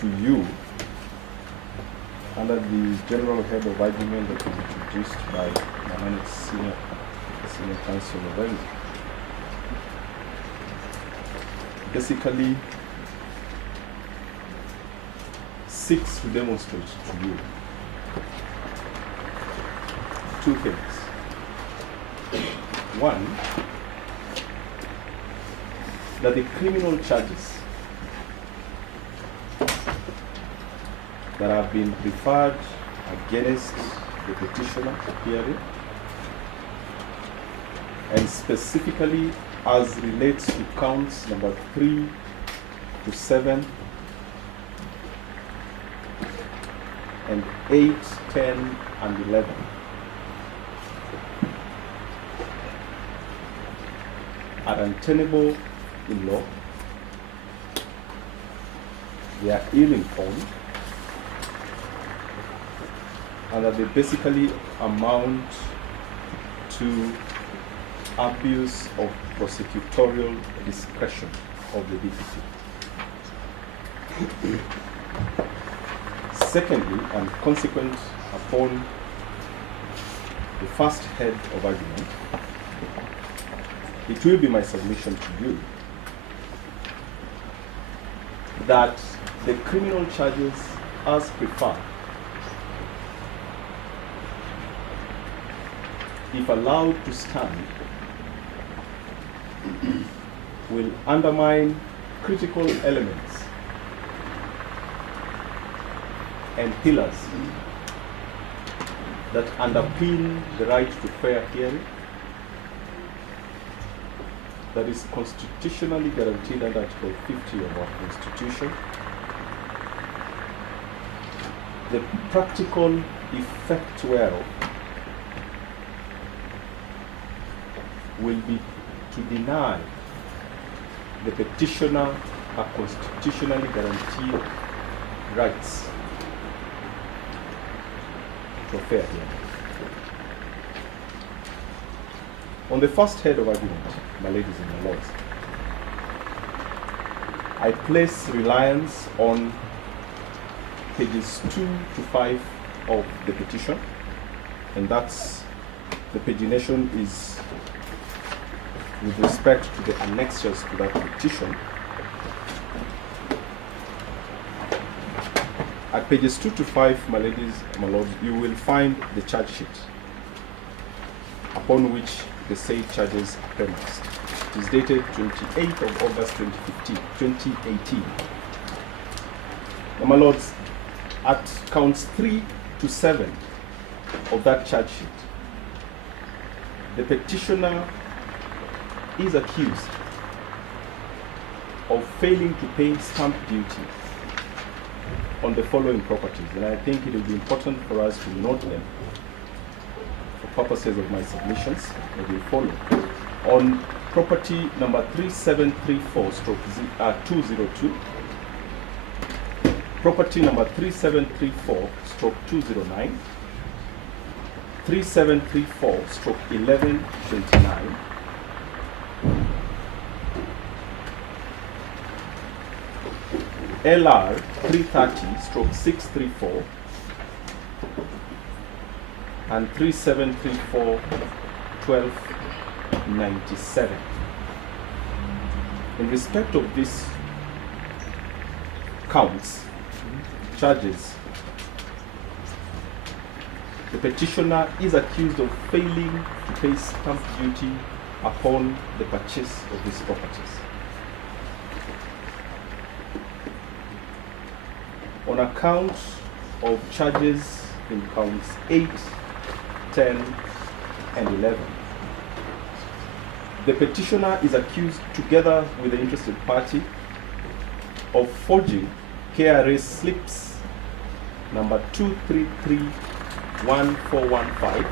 to you under the general head of argument that was introduced by my senior counsel Awele. Basically seeks to demonstrate to you two things. One, that the criminal charges that have been preferred against the petitioner hearing, and specifically as relates to counts number 3 to 7 and 8, 10, and 11, are untenable in law. They are ill-informed, and that they basically amount to abuse of prosecutorial discretion of the DPP. Secondly, and consequent upon the first head of argument, it will be my submission to you that the criminal charges as preferred, if allowed to stand, will undermine critical elements and pillars that underpin the right to fair hearing that is constitutionally guaranteed under Article 50 of our Constitution. The practical effect whereof will be to deny the petitioner her constitutionally guaranteed rights to a fair hearing. On the first head of argument, my ladies and my lords, I place reliance on pages 2 to 5 of the petition, and that's the pagination is with respect to the annexures to that petition. At pages 2 to 5, my ladies and my lords, you will find the charge sheet upon which the said charges are premised. It is dated 28th of August 2018. Now, my lords, at counts 3 to 7 of that charge sheet, the petitioner is accused of failing to pay stamp duty on the following properties, and I think it will be important for us to note them for purposes of my submissions that will follow. On property number 3734/202, property number 3734/209, 3734/1129, LR 330/634, and 3734/1297. In respect of these counts, charges, the petitioner is accused of failing to pay stamp duty upon the purchase of these properties. On account of charges in counts 8, 10, and 11, the petitioner is accused, together with the interested party, of forging KRA slips number 2331415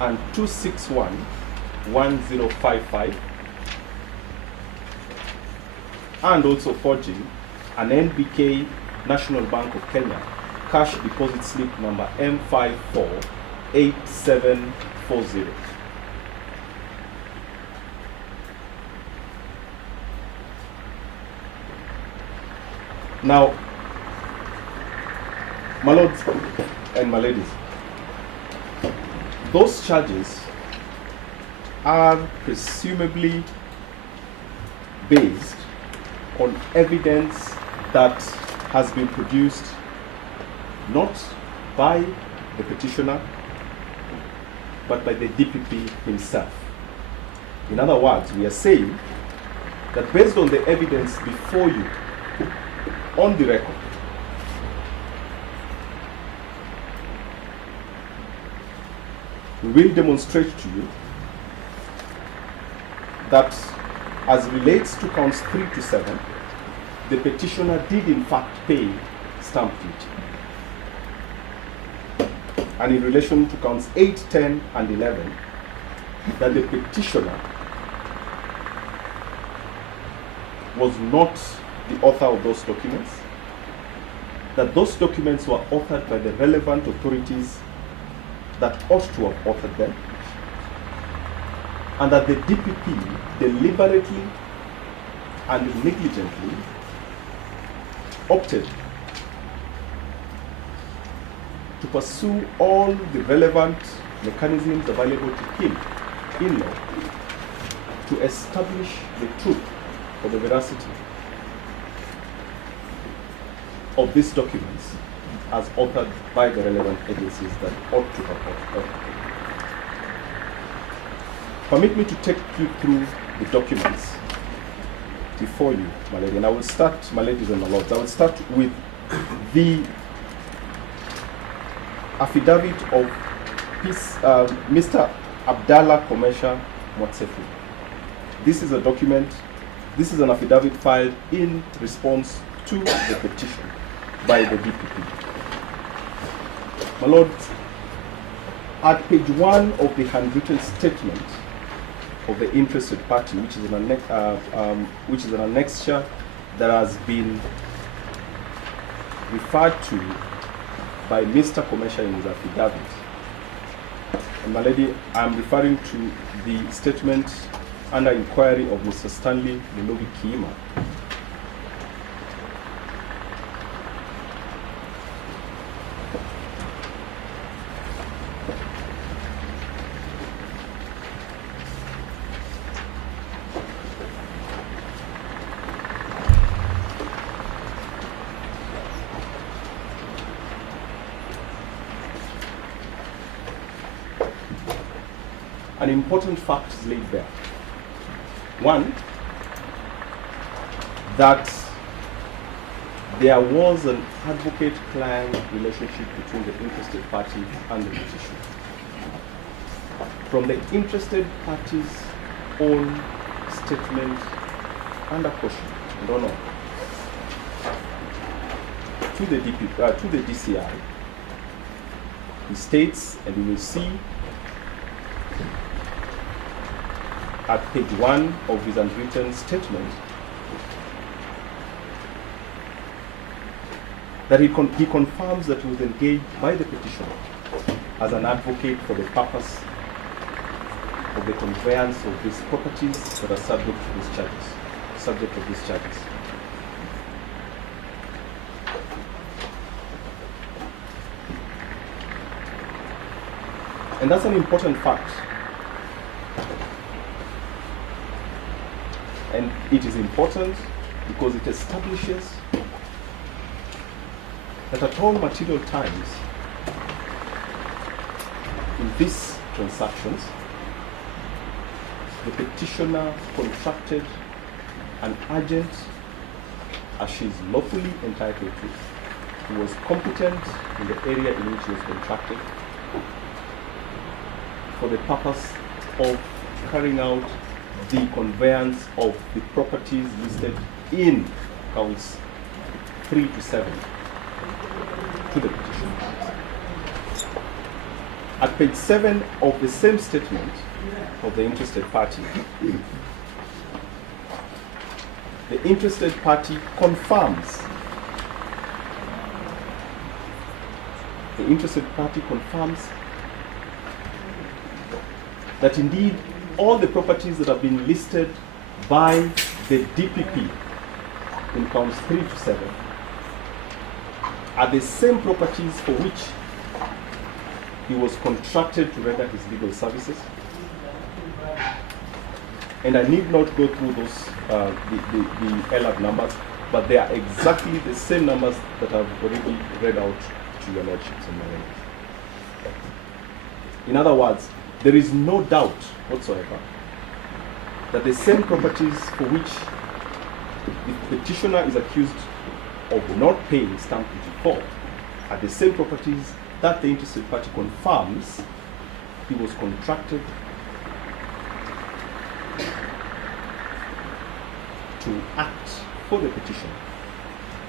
and 2611055, and also forging an NBK National Bank of Kenya cash deposit slip number M548740. Now, my lords and my ladies, those charges are presumably based on evidence that has been produced not by the petitioner, but by the DPP himself. In other words, we are saying that based on the evidence before you, on the record, we will demonstrate to you that as relates to counts 3 to 7, the petitioner did in fact pay stamp duty. And in relation to counts 8, 10, and 11, that the petitioner was not the author of those documents, that those documents were authored by the relevant authorities that ought to have authored them, and that the DPP deliberately and negligently opted to pursue all the relevant mechanisms available to him in law to establish the truth or the veracity of these documents as authored by the relevant agencies that ought to have authored. Permit me to take you through the documents before you, my lady. And I will start, my ladies and my lords, I will start with the affidavit of Mr. Abdallah Commercial Mwatsefu. This is a document, this is an affidavit filed in response to the petition by the DPP. My lord, at page 1 of the handwritten statement of the interested party, which is an annexure that has been referred to by Mr. Commercial in his affidavit. And my lady, I'm referring to the statement under inquiry of Mr. Stanley Milobi Kiima. An important fact is laid there. One, that there was an advocate-client relationship between the interested party and the petitioner. From the interested party's own statement under caution and honor to the DCI, he states, and you will see at page 1 of his handwritten statement, that he confirms that he was engaged by the petitioner as an advocate for the purpose of the conveyance of these properties that are subject to these charges. And that's an important fact. And it is important because it establishes that at all material times in these transactions, the petitioner contracted an agent as she is lawfully entitled to, who was competent in the area in which he was contracted for the purpose of carrying out the conveyance of the properties listed in counts 3 to 7 to the petition. At page 7 of the same statement of the interested party, the interested party confirms that indeed all the properties that have been listed by the DPP in counts 3 to 7 are the same properties for which he was contracted to render his legal services. And I need not go through those, the LAB numbers, but they are exactly the same numbers that I've already read out to your lordships and my ladies. In other words, there is no doubt whatsoever that the same properties for which the petitioner is accused of not paying stamp duty for are the same properties that the interested party confirms he was contracted to act for the petition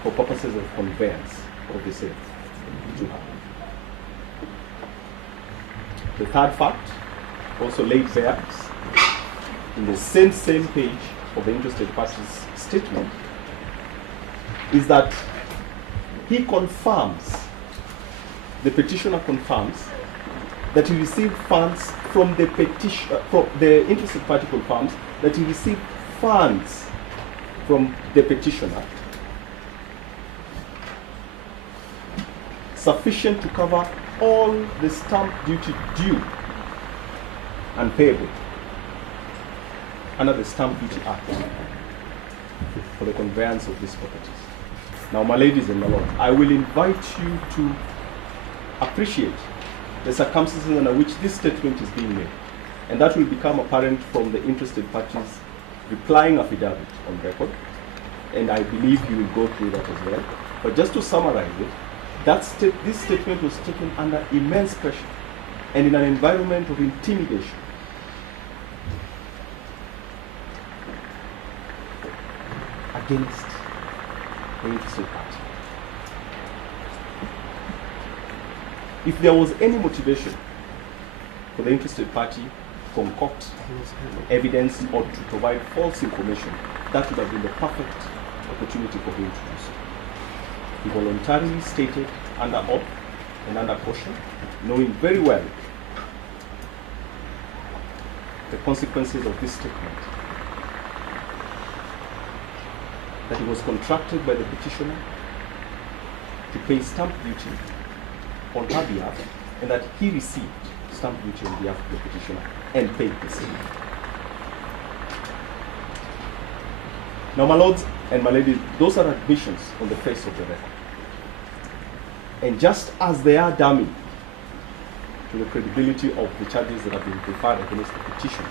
for purposes of conveyance of the same to her. The third fact, also laid bare in the same page of the interested party's statement, is that he confirms, the petitioner confirms, that he received funds from the petition, from the interested party confirms that he received funds from the petitioner sufficient to cover all the stamp duty due and payable under the Stamp Duty Act for the conveyance of these properties. Now, my ladies and my lords, I will invite you to appreciate the circumstances under which this statement is being made, and that will become apparent from the interested parties replying affidavit on record, and I believe you will go through that as well. But just to summarize it, this statement was taken under immense pressure and in an environment of intimidation. Against the interested party. If there was any motivation for the interested party to concoct evidence or to provide false information, that would have been the perfect opportunity for him to do so. He voluntarily stated under oath and under caution, knowing very well the consequences of this statement, that he was contracted by the petitioner to pay stamp duty on her behalf, and that he received stamp duty on behalf of the petitioner and paid the same. Now, my lords and my ladies, those are admissions on the face of the record. And just as they are damning to the credibility of the charges that have been preferred against the petitioner,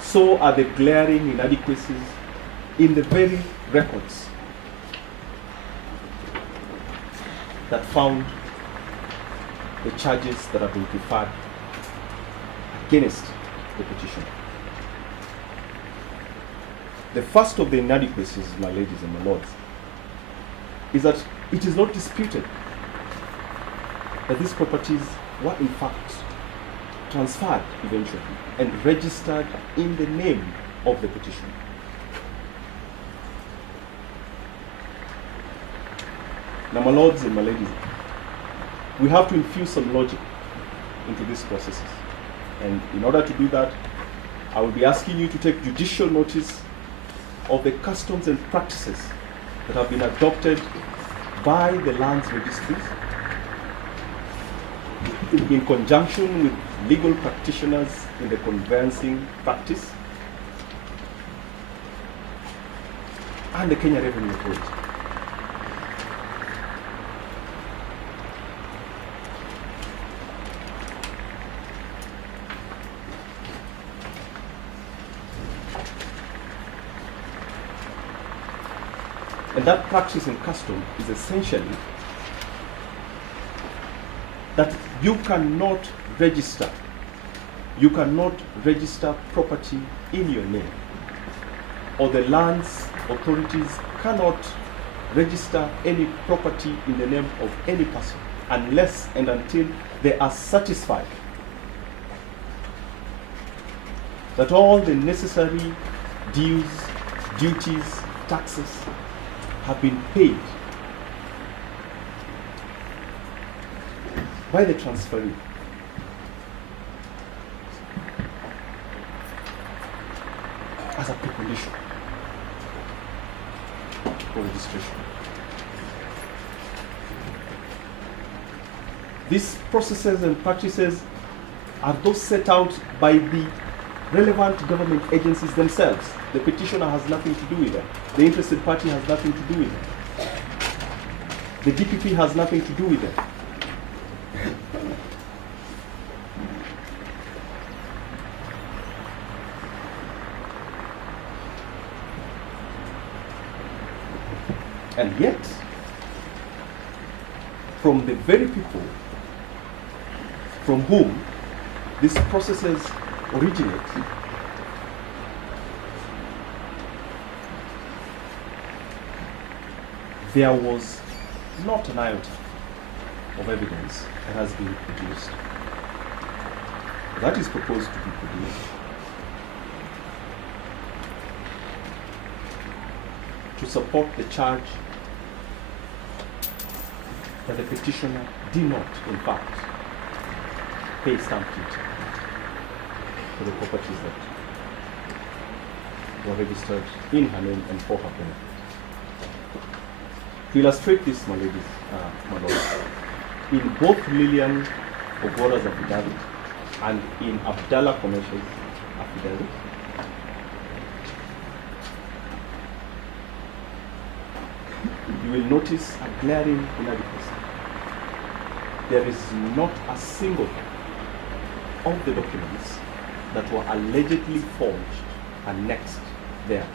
so are the glaring inadequacies in the very records that found the charges that have been preferred against the petitioner. The first of the inadequacies, my ladies and my lords, is that it is not disputed that these properties were in fact transferred eventually and registered in the name of the petitioner. Now, my lords and my ladies, we have to infuse some logic into these processes. And in order to do that, I will be asking you to take judicial notice of the customs and practices that have been adopted by the lands registries in conjunction with legal practitioners in the conveyancing practice and the Kenya Revenue Authority. And that practice and custom is essentially that you cannot register property in your name, or the lands authorities cannot register any property in the name of any person unless and until they are satisfied that all the necessary dues, duties, taxes have been paid by the transferee. As a precondition. for registration. These processes and practices are those set out by the relevant government agencies themselves. The petitioner has nothing to do with them. The interested party has nothing to do with them. The DPP has nothing to do with them. And yet, from the very people from whom these processes originate, there was not an iota of evidence that has been produced, that is proposed to be produced, to support the charge that the petitioner did not, in fact, pay stamp duty for the properties that were registered in her name and for her benefit. To illustrate this, my ladies, my lords, in both Lillian Ogwora's affidavit and in Abdallah Commercial's affidavit, you will notice a glaring inadequacy. There is not a single of the documents that were allegedly forged annexed there.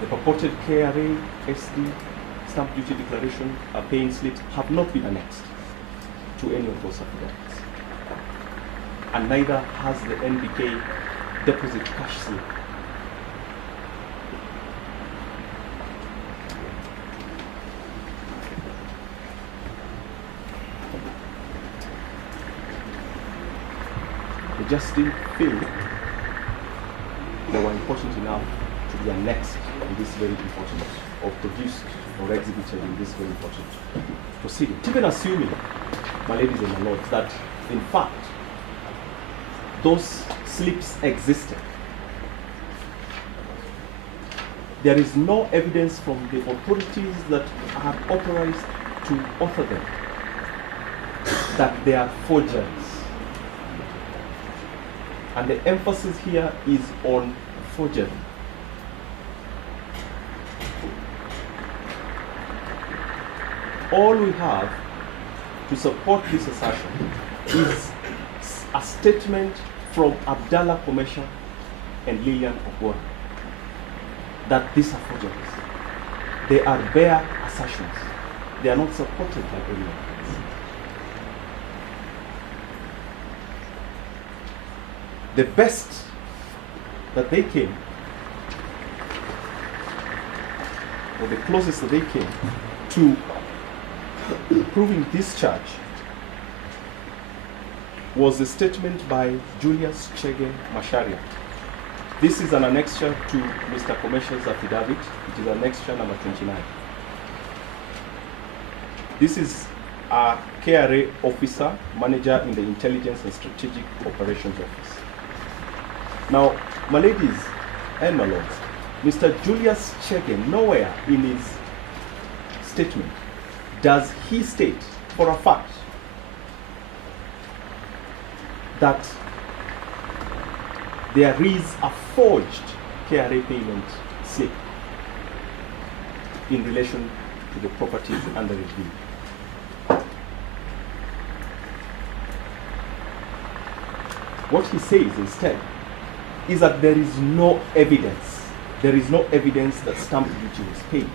The purported KRA, SD, stamp duty declaration, paying slips have not been annexed to any of those affidavits. And neither has the NBK deposit cash slip. They just didn't feel they were important enough to be annexed in this very important, or produced or exhibited in this very important proceeding. Even assuming, my ladies and my lords, that in fact those slips existed, there is no evidence from the authorities that have authorized to author them that they are forgeries. And the emphasis here is on forgery. All we have to support this assertion is a statement from Abdallah Commercial and Lillian Ogwora that these are forgeries. They are bare assertions. They are not supported by anyone else. The best that they came, or the closest that they came to proving this charge, was a statement by Julius Chege Masharia. This is an annexure to Mr. Commercial's affidavit. It is annexure number 29. This is a KRA officer, manager in the Intelligence and Strategic Operations Office. Now, my ladies and my lords, Mr. Julius Chege, nowhere in his statement does he state for a fact that there is a forged KRA payment slip in relation to the properties under review. What he says instead is that there is no evidence. There is no evidence that stamp duty was paid.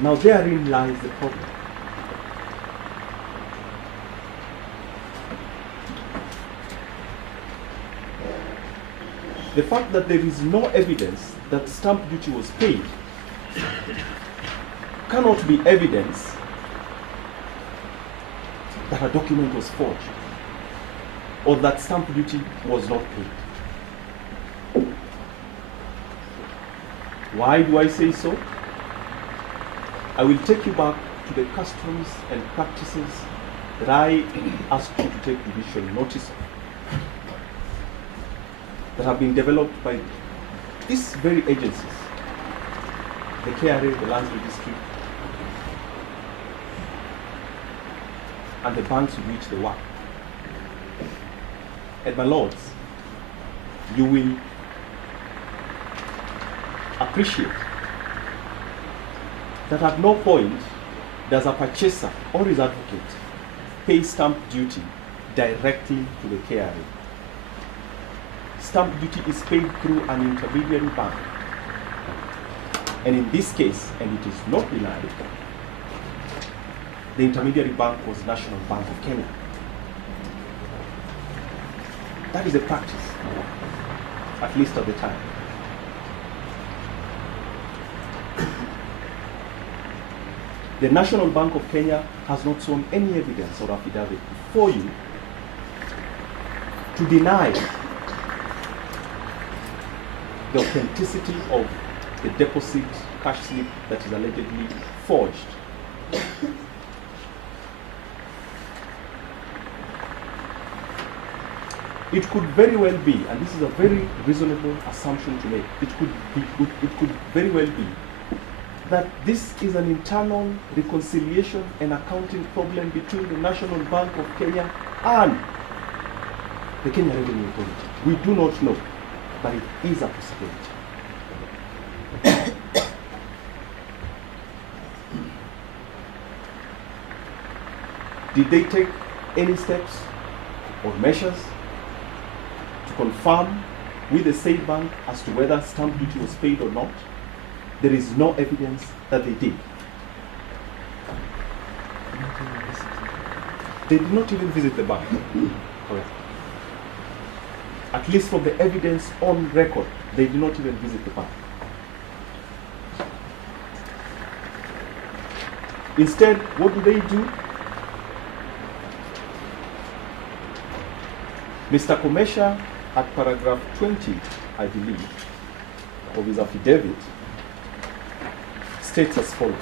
Now therein lies the problem. The fact that there is no evidence that stamp duty was paid cannot be evidence that a document was forged or that stamp duty was not paid. Why do I say so? I will take you back to the customs and practices that I asked you to take judicial notice of, that have been developed by these very agencies, the KRA, the Lands Registry, and the banks with which they work. And my lords, you will appreciate that at no point does a purchaser or his advocate pay stamp duty directly to the KRA. Stamp duty is paid through an intermediary bank. And in this case, and it is not denied, the intermediary bank was National Bank of Kenya. That is a practice, at least at the time. The National Bank of Kenya has not shown any evidence or affidavit before you to deny the authenticity of the deposit cash slip that is allegedly forged. It could very well be, and this is a very reasonable assumption to make, it could very well be that this is an internal reconciliation and accounting problem between the National Bank of Kenya and the Kenya Revenue Authority. We do not know, but it is a possibility. Did they take any steps or measures to confirm with the said bank as to whether stamp duty was paid or not? There is no evidence that they did. They did not even visit the bank. Correct. At least from the evidence on record, they did not even visit the bank. Instead, what do? Mr. Komesha, at paragraph 20, I believe, of his affidavit, states as follows.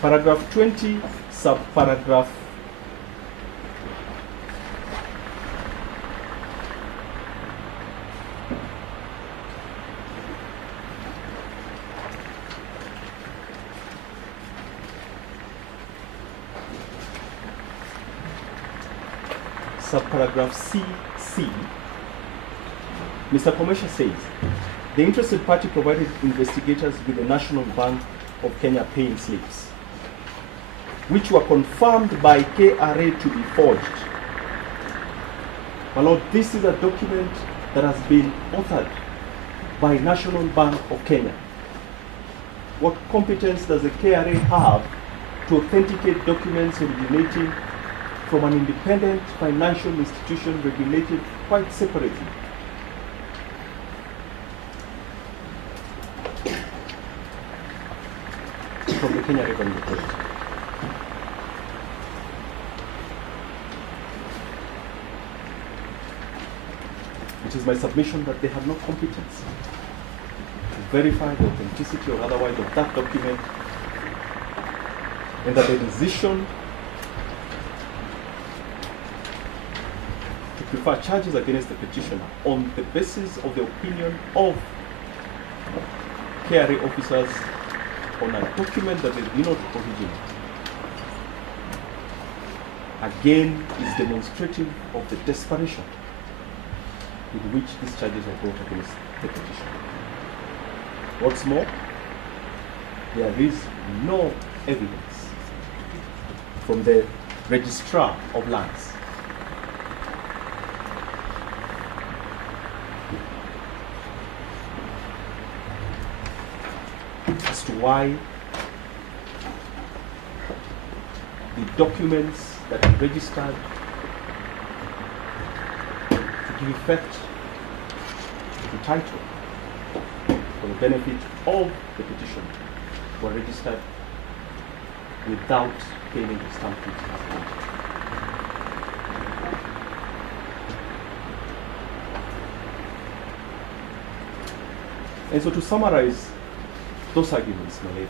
Paragraph 20, subparagraph subparagraph C, Mr. Komesha says, the interested party provided investigators with the National Bank of Kenya paying slips, which were confirmed by KRA to be forged. My lord, this is a document that has been authored by National Bank of Kenya. What competence does the KRA have to authenticate documents originating from an independent financial institution regulated quite separately? From the Kenya Revenue Authority. It is my submission that they have no competence to verify the authenticity or otherwise of that document, and that the decision to prefer charges against the petitioner on the basis of the opinion of KRA officers on a document that they did not originate, again is demonstrative of the desperation with which these charges are brought against the petitioner. What's more, there is no evidence from the Registrar of Lands as to why the documents that are registered to give effect to the title for the benefit of the petition were registered without paying the stamp duty. And so to summarize those arguments, my lady,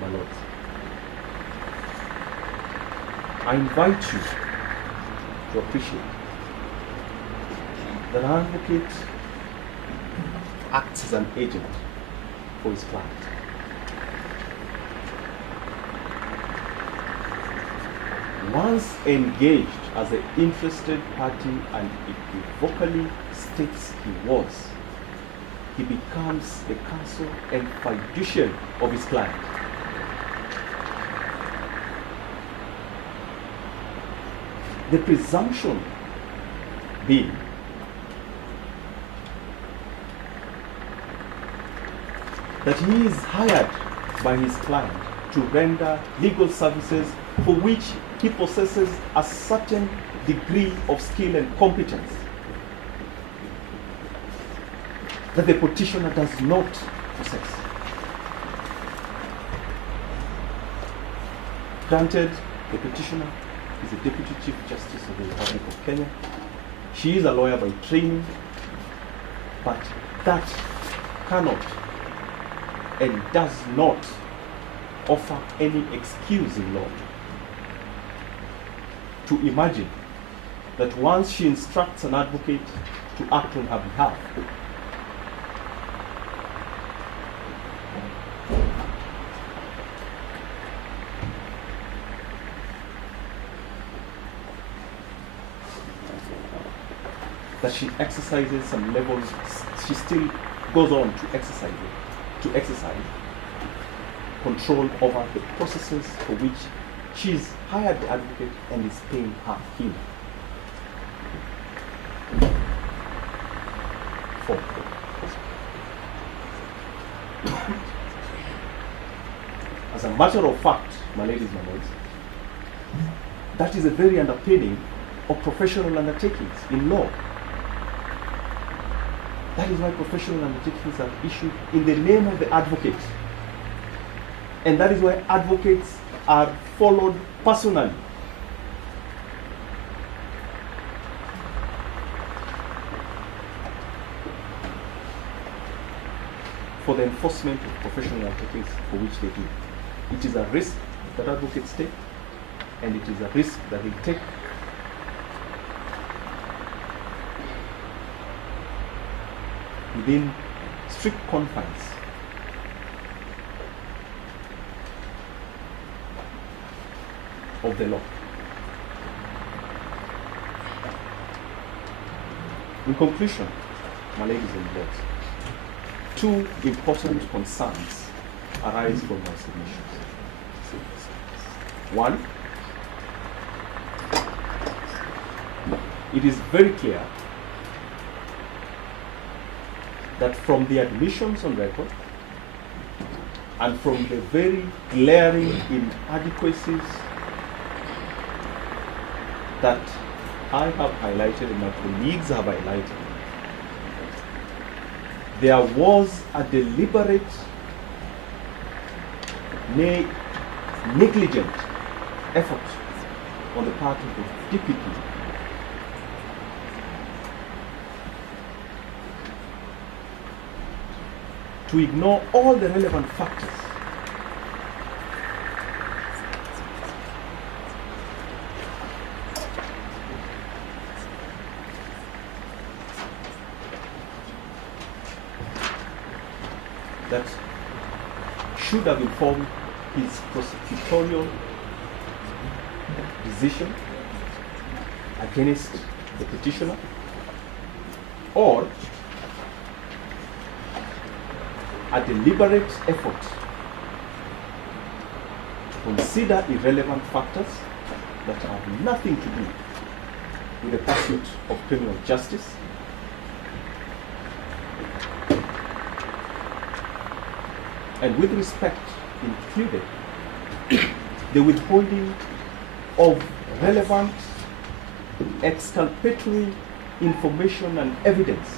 my lords, I invite you to appreciate that an advocate acts as an agent for his client. Once engaged as an interested party and equivocally states he was, he becomes the counsel and fiduciary of his client. The presumption being that he is hired by his client to render legal services for which he possesses a certain degree of skill and competence that the petitioner does not possess. Granted, the petitioner is a Deputy Chief Justice of the Republic of Kenya. She is a lawyer by training, but that cannot and does not offer any excuse in law to imagine that once she instructs an advocate to act on her behalf, that she exercises some levels, she still goes on to exercise control over the processes for which she's hired the advocate and is paying him. 4. As a matter of fact, my ladies and lords, that is a very underpinning of professional undertakings in law. That is why professional undertakings are issued in the name of the advocate. And that is why advocates are followed personally. For the enforcement of professional undertakings for which they do. It is a risk that advocates take, and it is a risk that they take within strict confines of the law. In conclusion, my ladies and lords, 2 important concerns arise from my submissions. 1, it is very clear that from the admissions on record and from the very glaring inadequacies that I have highlighted and my colleagues have highlighted, there was a deliberate, negligent effort on the part of the DPP to ignore all the relevant factors that should have informed his prosecutorial decision against the petitioner, or a deliberate effort to consider irrelevant factors that have nothing to do with the pursuit of criminal justice, and with respect included the withholding of relevant exculpatory information and evidence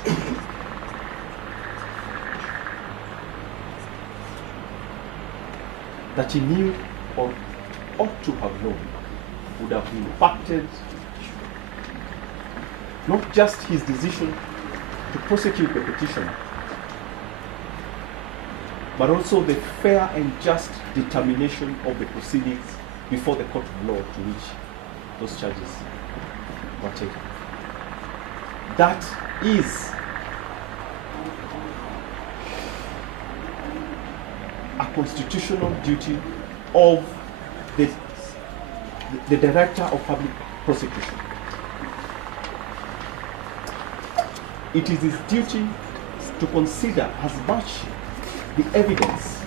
that he knew or ought to have known would have impacted not just his decision to prosecute the petitioner, but also the fair and just determination of the proceedings before the court of law to which those charges were taken. That is a constitutional duty of the Director of Public Prosecution. It is his duty to consider as much the evidence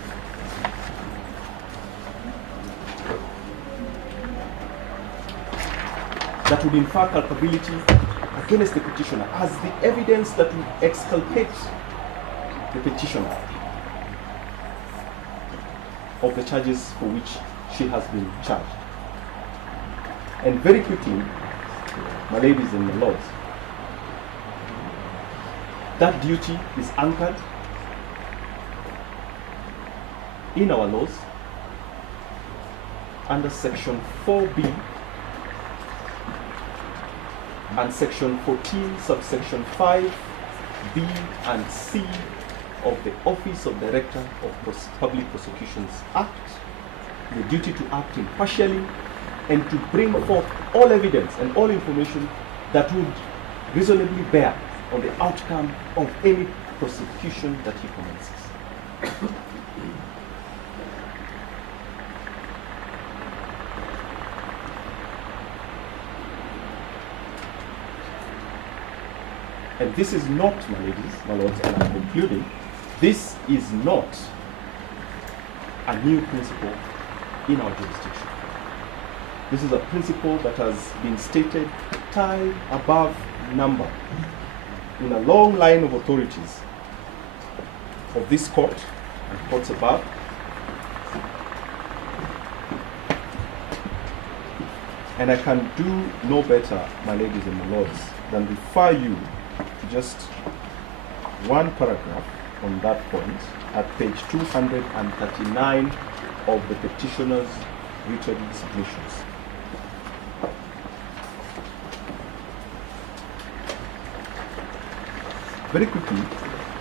that would infer culpability against the petitioner as the evidence that would exculpate the petitioner of the charges for which she has been charged. And very quickly, my ladies and my lords, that duty is anchored in our laws under Section 4B and Section 14, subsection 5, B and C of the Office of Director of Public Prosecutions Act, the duty to act impartially and to bring forth all evidence and all information that would reasonably bear on the outcome of any prosecution that he commences. And this is not, my ladies, my lords, and I'm concluding, this is not a new principle in our jurisdiction. This is a principle that has been stated time above number in a long line of authorities of this court and courts above. And I can do no better, my ladies and my lords, than refer you to just one paragraph on that point at page 239 of the petitioner's written submissions. Very quickly,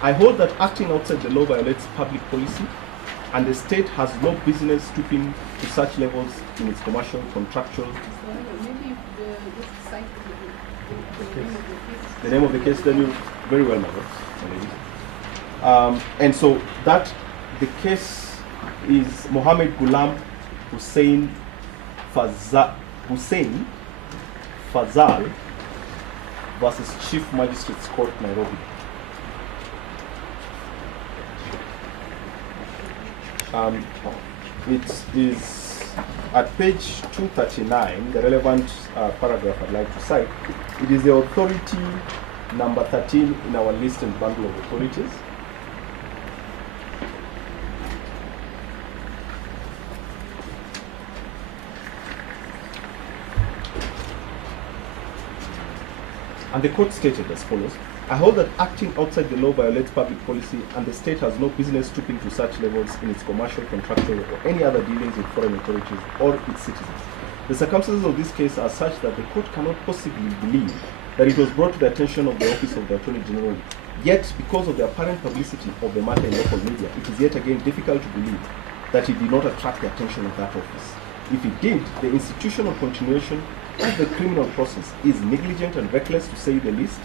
I hold that acting outside the law violates public policy, and the state has no business stooping to such levels in its commercial, contractual. Maybe the name of the case, then you very well, my lord. And so that the case is Mohammed Ghulam Hussein Fazal versus Chief Magistrates Court, Nairobi. It is at page 239, the relevant paragraph I'd like to cite. It is the authority number 13 in our list and bundle of authorities. And the court stated as follows: I hold that acting outside the law violates public policy, and the state has no business stooping to such levels in its commercial, contractual, or any other dealings with foreign authorities or its citizens. The circumstances of this case are such that the court cannot possibly believe that it was brought to the attention of the Office of the Attorney General. Yet, because of the apparent publicity of the matter in local media, it is yet again difficult to believe that it did not attract the attention of that office. If it did, the institutional continuation of the criminal process is negligent and reckless, to say the least.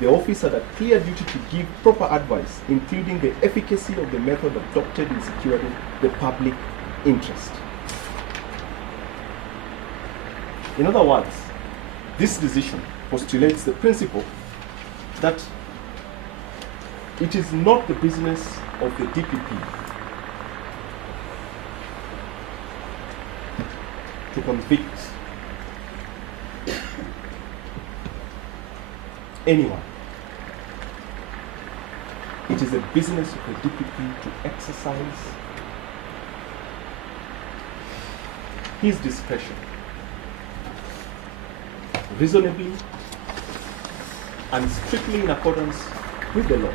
The office had a clear duty to give proper advice, including the efficacy of the method adopted in securing the public interest. In other words, this decision postulates the principle that it is not the business of the DPP to convict anyone. It is the business of the DPP to exercise his discretion reasonably and strictly in accordance with the law.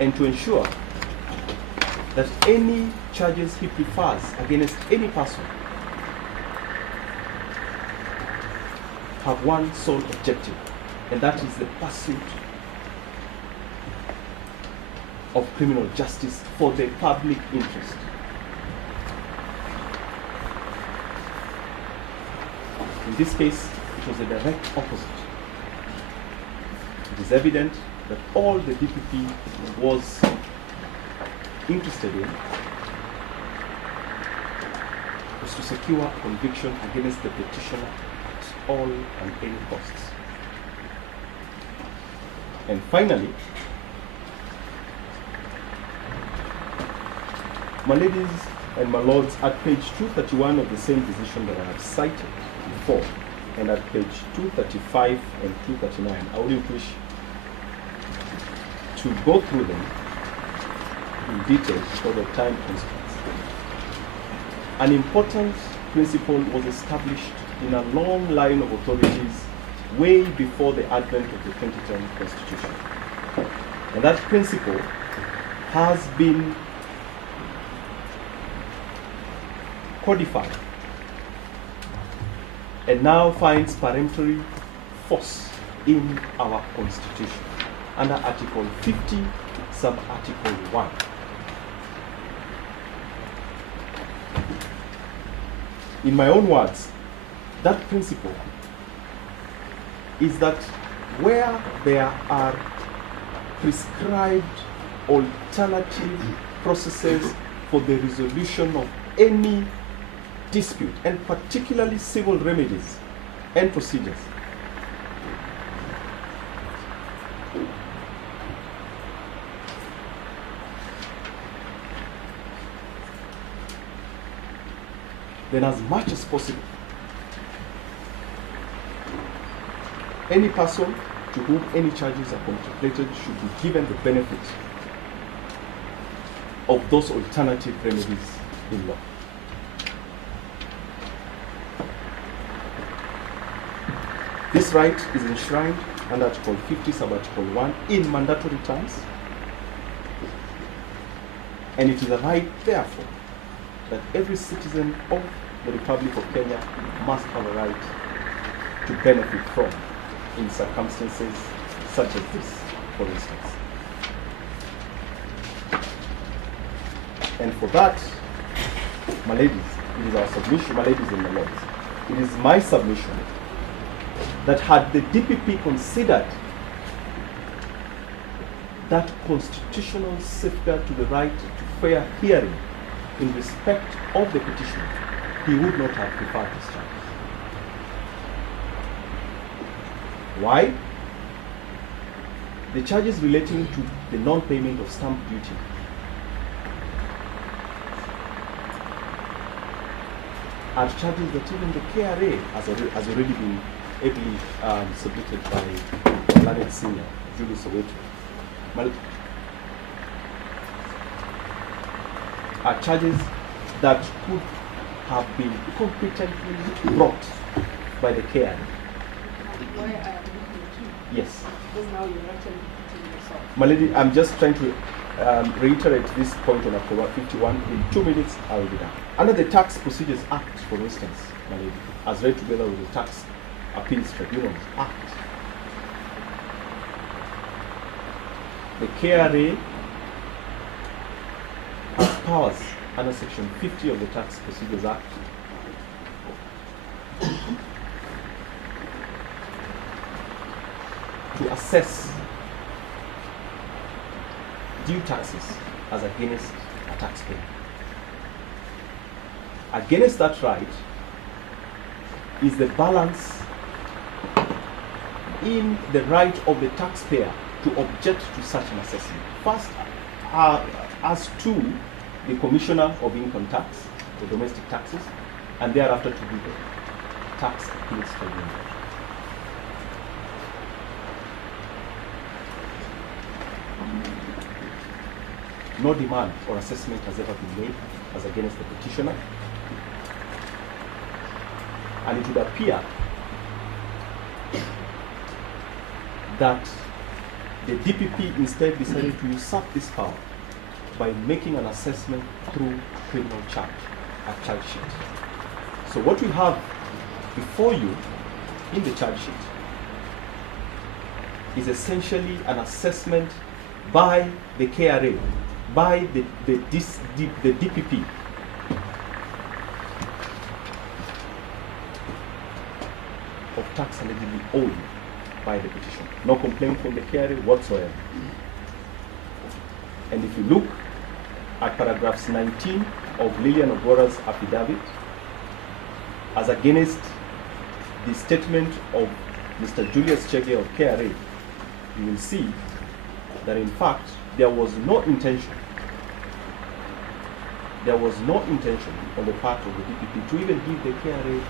And to ensure that any charges he prefers against any person have one sole objective: and that is the pursuit of criminal justice for the public interest. In this case, it was a direct opposite. It is evident that all the DPP was interested in was to secure conviction against the petitioner at all and any costs. And finally, my ladies and my lords, at page 231 of the same decision that I have cited before, and at page 235 and 239, I wouldn't wish to go through them in detail because of time constraints. An important principle was established in a long line of authorities way before the advent of the 2010 Constitution. And that principle has been codified and now finds peremptory force in our Constitution under Article 50, sub-Article 1. In my own words, that principle is that where there are prescribed alternative processes for the resolution of any dispute, and particularly civil remedies and procedures, then as much as possible, any person to whom any charges are contemplated should be given the benefit of those alternative remedies in law. This right is enshrined under Article 50, sub-Article 1 in mandatory terms, and it is a right, therefore, that every citizen of the Republic of Kenya must have a right to benefit from in circumstances such as this, for instance. And for that, my ladies, it is our submission, my ladies and my lords, it is my submission that had the DPP considered that constitutional safeguard to the right to fair hearing in respect of the petition, he would not have preferred this charge. Why? The charges relating to the non-payment of stamp duty are charges that even the KRA has already been ably submitted by Learned Senior, Julius Awele. Are charges that could have been competently brought by the KRA. Why I am looking Yes. because now you're actually repeating yourself. My lady, I'm just trying to reiterate this point on October 51. In 2 minutes, I will be done. Under the Tax Procedures Act, for instance, my lady, as read together with the Tax Appeals Tribunals Act, the KRA has powers under Section 50 of the Tax Procedures Act to assess due taxes as against a taxpayer. Against that right is the balance in the right of the taxpayer to object to such an assessment. First, as to the Commissioner of Income Tax, the domestic taxes, and thereafter to the Tax Appeals Tribunal. No demand or assessment has ever been made as against the petitioner, and it would appear that the DPP instead decided to usurp this power by making an assessment through criminal charge, a charge sheet. So what we have before you in the charge sheet is essentially an assessment by the KRA, by the DPP, of tax allegedly owed by the petition. No complaint from the KRA whatsoever. And if you look at paragraphs 19 of Lillian Ogora's affidavit, as against the statement of Mr. Julius Chege of KRA, you will see that in fact there was no intention on the part of the DPP to even give the KRA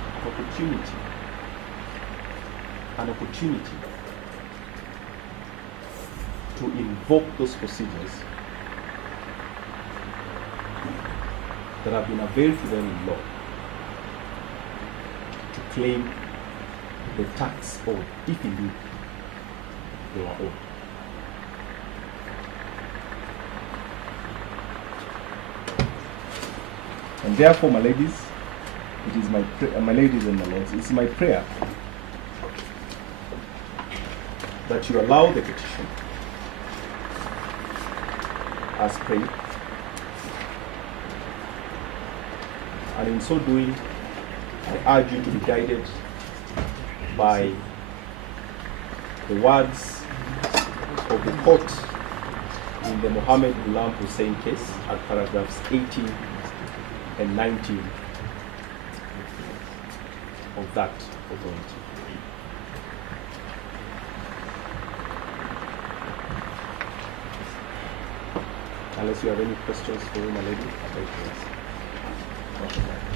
an opportunity to invoke those procedures that have been availed to them in law to claim the tax owed, if indeed they were owed. And therefore, my ladies, it is my ladies and my lords, it's my prayer that you allow the petition as prayed, and in so doing, I urge you to be guided by the words of the court in the Mohammed Ghulam Hussein case at paragraphs 18 and 19 of that authority. Unless you have any questions for my lady, I'd like to ask.